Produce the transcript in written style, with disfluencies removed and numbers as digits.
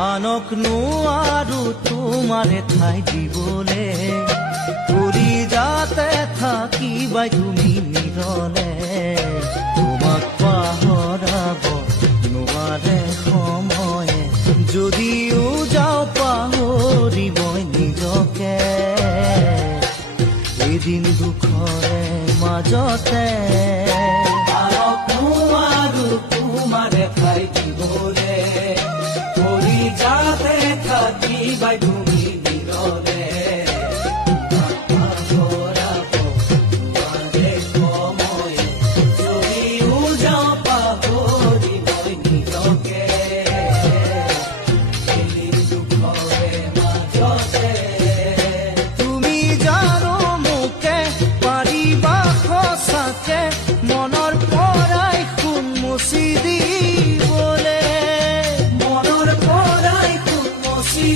আনক নোৱাৰো তোমাৰে ঠাই দিবলে কৰি যাতে থাকিবাই তুমি নিৰলে তোমাক পাহৰাব নোৱাৰে সময়ে যদিও যাওঁ পাহৰি মই নিজকে এদিন দুখৰে মাজতে আনক নোৱাৰো তোমাৰে ঠাই দিবলে কৰি যাতে থাকিবাই তুমি নিৰলে মনৰ পৰাই খুন মুচি দিবলে মনৰ পৰাই খুন মুচি